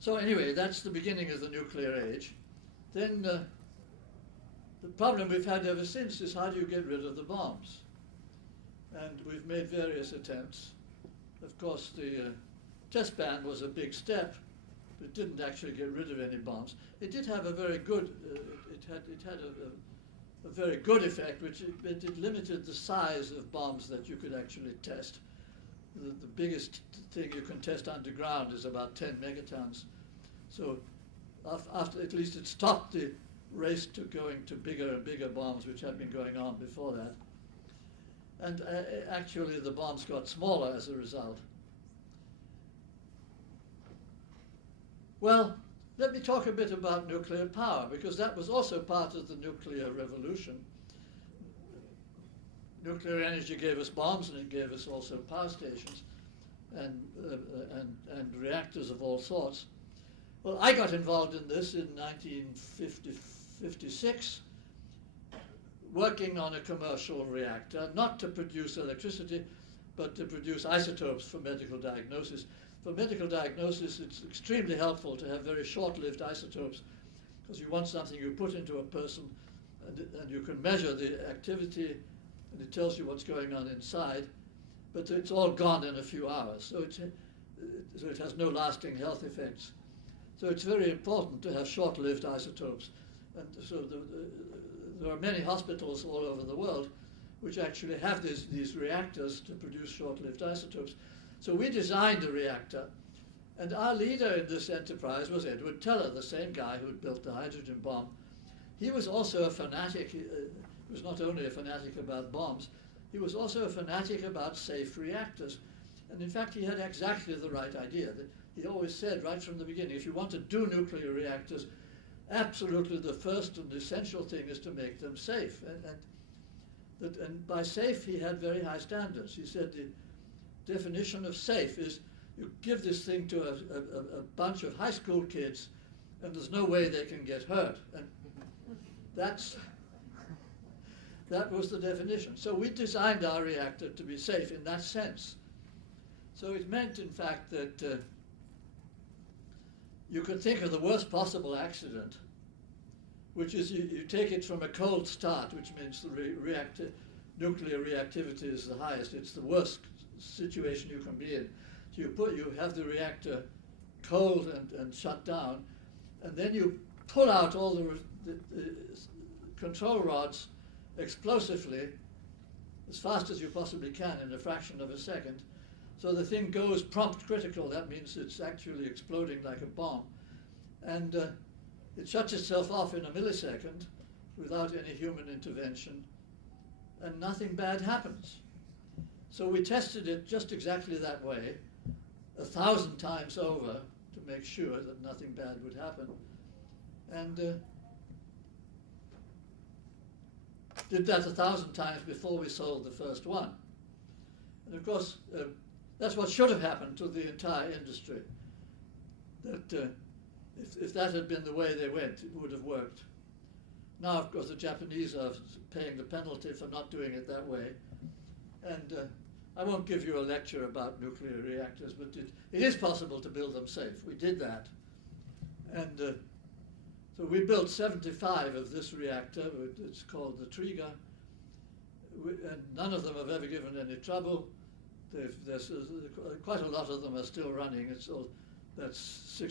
So anyway, that's the beginning of the nuclear age. Then the problem we've had ever since is, how do you get rid of the bombs? And we've made various attempts. Of course, the test ban was a big step, but it didn't actually get rid of any bombs. It did have a very good, it had a very good effect, which it limited the size of bombs that you could actually test. The biggest thing you can test underground is about 10 megatons. So after, at least it stopped the race to going to bigger and bigger bombs, which had been going on before that. And actually the bombs got smaller as a result. Well, let me talk a bit about nuclear power, because that was also part of the nuclear revolution. Nuclear energy gave us bombs, and it gave us also power stations and reactors of all sorts. Well, I got involved in this in 1956, working on a commercial reactor, not to produce electricity, but to produce isotopes for medical diagnosis. For medical diagnosis, it's extremely helpful to have very short-lived isotopes, because you want something you put into a person, and you can measure the activity, and it tells you what's going on inside, but it's all gone in a few hours, so it has no lasting health effects. So it's very important to have short-lived isotopes. And so there are many hospitals all over the world which actually have these reactors to produce short-lived isotopes. So we designed a reactor, and our leader in this enterprise was Edward Teller, the same guy who had built the hydrogen bomb. He was also a fanatic. He was not only a fanatic about bombs, he was also a fanatic about safe reactors. And in fact, he had exactly the right idea. He always said right from the beginning, if you want to do nuclear reactors, absolutely the first and essential thing is to make them safe. And by safe, he had very high standards. He said the definition of safe is you give this thing to a bunch of high school kids, and there's no way they can get hurt. And that was the definition. So we designed our reactor to be safe in that sense. So it meant, in fact, that you could think of the worst possible accident, which is you take it from a cold start, which means the nuclear reactivity is the highest. It's the worst situation you can be in. So you have the reactor cold and shut down, and then you pull out all the control rods explosively as fast as you possibly can in a fraction of a second. So the thing goes prompt critical. That means it's actually exploding like a bomb. And it shuts itself off in a millisecond without any human intervention, and nothing bad happens. So we tested it just exactly that way, 1,000 times over, to make sure that nothing bad would happen. And did that 1,000 times before we sold the first one. And of course, that's what should have happened to the entire industry. That if that had been the way they went, it would have worked. Now, of course, the Japanese are paying the penalty for not doing it that way. And I won't give you a lecture about nuclear reactors, but it is possible to build them safe. We did that. And so we built 75 of this reactor. It's called the Triga. And none of them have ever given any trouble. Quite a lot of them are still running. That's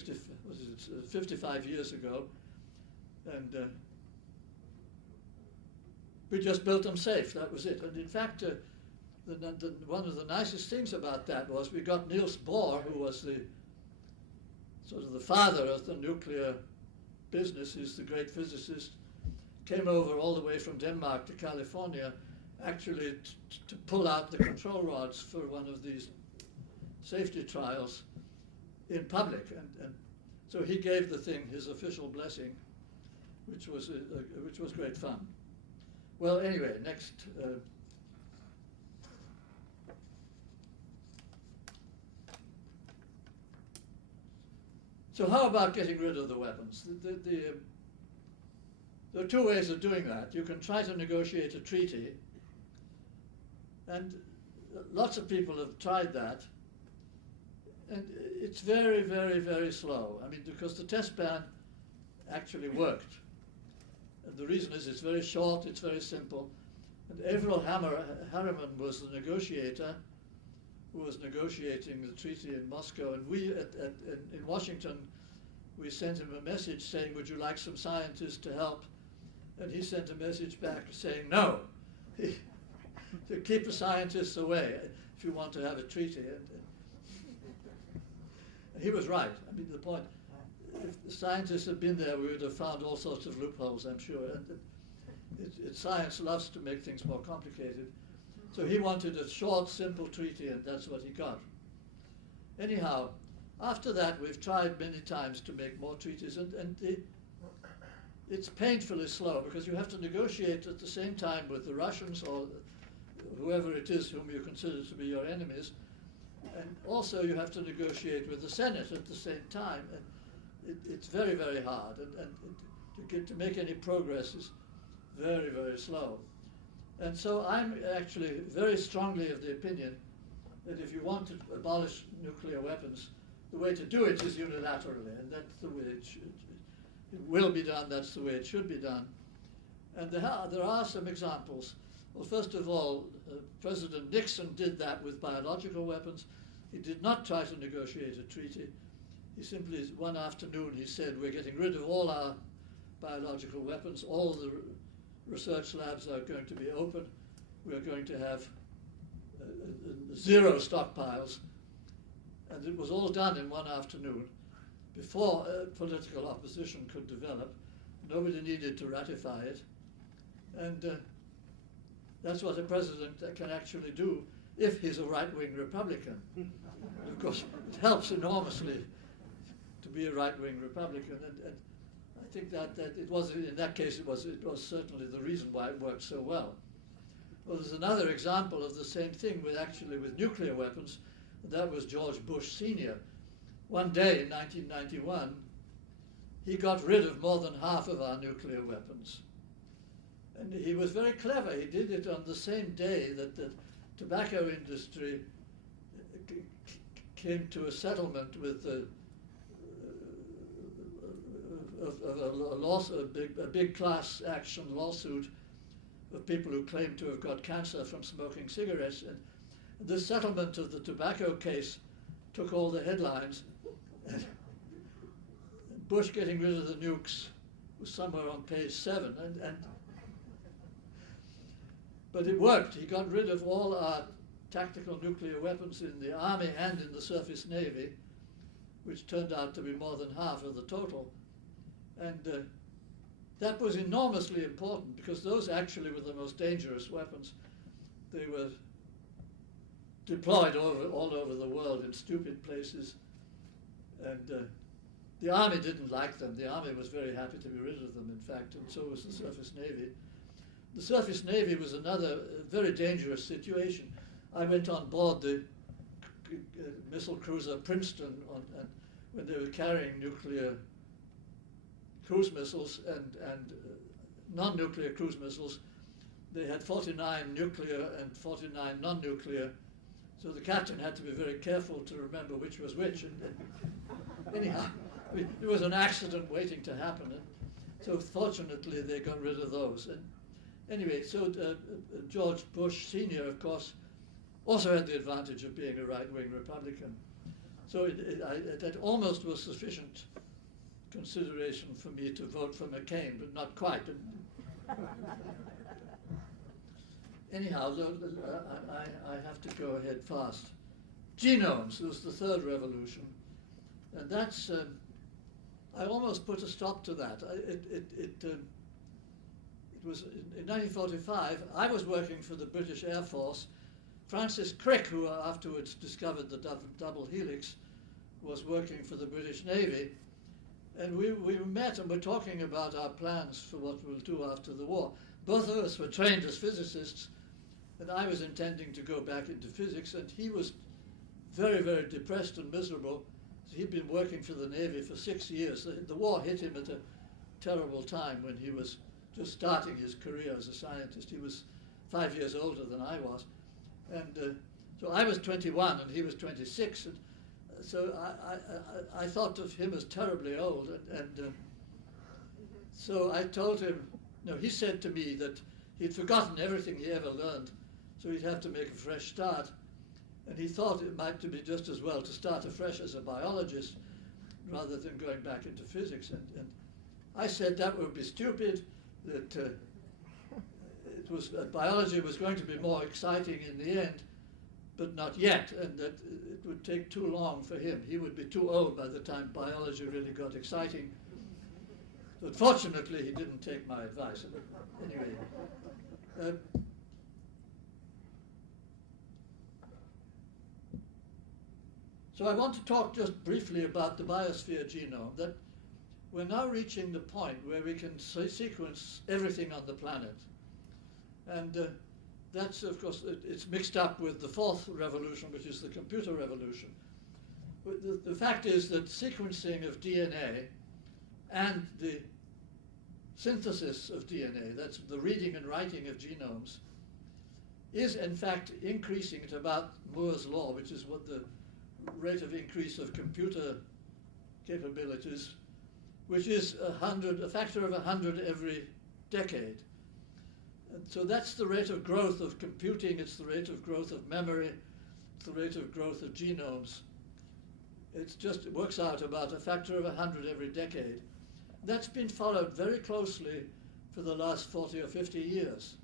55 years ago. And we just built them safe. That was it. And in fact, one of the nicest things about that was we got Niels Bohr, who was the father of the nuclear business. He's the great physicist. Came over all the way from Denmark to California, actually to pull out the control rods for one of these safety trials in public. And so he gave the thing his official blessing, which was great fun. Well, anyway, next. So how about getting rid of the weapons? There are two ways of doing that. You can try to negotiate a treaty, and lots of people have tried that, And it's very, very, very slow. I mean, because the test ban actually worked. And the reason is it's very short, it's very simple. And Averell Harriman was the negotiator who was negotiating the treaty in Moscow. And we, in Washington, we sent him a message saying, would you like some scientists to help? And he sent a message back saying, no. To keep the scientists away if you want to have a treaty. And he was right. I mean, the point, if the scientists had been there, we would have found all sorts of loopholes, I'm sure. And science loves to make things more complicated. So he wanted a short, simple treaty, and that's what he got. Anyhow, after that, we've tried many times to make more treaties, and it's painfully slow, because you have to negotiate at the same time with the Russians or whoever it is whom you consider to be your enemies, and also you have to negotiate with the Senate at the same time, and it's very, very hard, and to make any progress is very, very slow. And so I'm actually very strongly of the opinion that if you want to abolish nuclear weapons, the way to do it is unilaterally, and that's the way it will be done, that's the way it should be done. And there are some examples. Well, first of all, President Nixon did that with biological weapons. He did not try to negotiate a treaty. He simply, one afternoon, he said, we're getting rid of all our biological weapons. All the research labs are going to be open. We're going to have zero stockpiles. And it was all done in one afternoon before political opposition could develop. Nobody needed to ratify it. And that's what a president can actually do if he's a right-wing Republican. And of course, it helps enormously to be a right-wing Republican. And I think that it was, in that case, it was certainly the reason why it worked so well. Well, there's another example of the same thing with nuclear weapons, and that was George Bush Sr. One day in 1991, he got rid of more than half of our nuclear weapons. And he was very clever. He did it on the same day that the tobacco industry came to a settlement with a big class action lawsuit of people who claimed to have got cancer from smoking cigarettes. And the settlement of the tobacco case took all the headlines. And Bush getting rid of the nukes was somewhere on page 7. But it worked. He got rid of all our tactical nuclear weapons in the Army and in the Surface Navy, which turned out to be more than half of the total. And that was enormously important, because those actually were the most dangerous weapons. They were deployed all over the world in stupid places. And the Army didn't like them. The Army was very happy to be rid of them, in fact, and so was the Surface Navy. The Surface Navy was another very dangerous situation. I went on board the missile cruiser Princeton when they were carrying nuclear cruise missiles and non-nuclear cruise missiles. They had 49 nuclear and 49 non-nuclear, so the captain had to be very careful to remember which was which. And anyhow, there was an accident waiting to happen, and so fortunately they got rid of those. And anyway, so George Bush Sr., of course, also had the advantage of being a right-wing Republican. So that almost was sufficient consideration for me to vote for McCain, but not quite. Anyhow, I have to go ahead fast. Genomes was the third revolution, and that's, I almost put a stop to that. It was in 1945, I was working for the British Air Force. Francis Crick, who afterwards discovered the double helix, was working for the British Navy. And we met and were talking about our plans for what we'll do after the war. Both of us were trained as physicists, and I was intending to go back into physics, and he was very, very depressed and miserable. He'd been working for the Navy for 6 years. The war hit him at a terrible time when he was just starting his career as a scientist. He was 5 years older than I was. And so I was 21 and he was 26. And so I thought of him as terribly old, and so I told him, no, he said to me that he'd forgotten everything he ever learned, so he'd have to make a fresh start. And he thought it might be just as well to start afresh as a biologist rather than going back into physics. And I said that would be stupid, that biology was going to be more exciting in the end, but not yet, and that it would take too long for him. He would be too old by the time biology really got exciting. But fortunately, he didn't take my advice. Anyway, so I want to talk just briefly about the biosphere genome, that we're now reaching the point where we can sequence everything on the planet. And that's, of course, it's mixed up with the fourth revolution, which is the computer revolution. But the fact is that sequencing of DNA and the synthesis of DNA, that's the reading and writing of genomes, is in fact increasing at about Moore's law, which is what the rate of increase of computer capabilities, which is a factor of 100 every decade. And so that's the rate of growth of computing, it's the rate of growth of memory, it's the rate of growth of genomes. It works out about a factor of 100 every decade. That's been followed very closely for the last 40 or 50 years.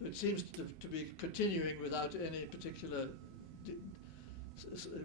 So it seems to be continuing without any particular